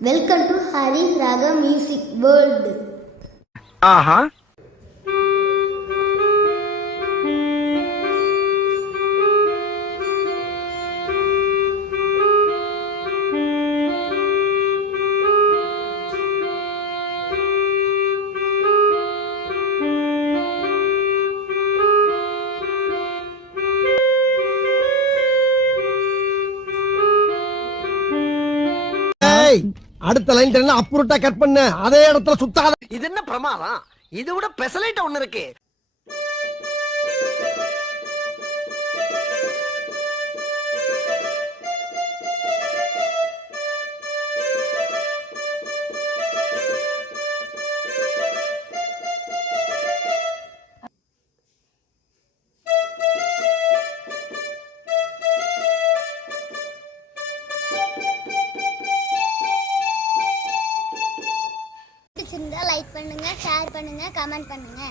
Welcome to Hari ராக music world ஆஹா ஏய் அடுத்த லைன் என்ன அப்புறட்டா கட் பண்ண. அதே இடத்துல சுத்தாத. இது என்ன பிரமாதம்? இது விட பெசலைட் ஒண்ணு இருக்கு. பிடிச்சிருந்தா லைக் பண்ணுங்க ஷேர் பண்ணுங்க கமெண்ட் பண்ணுங்க.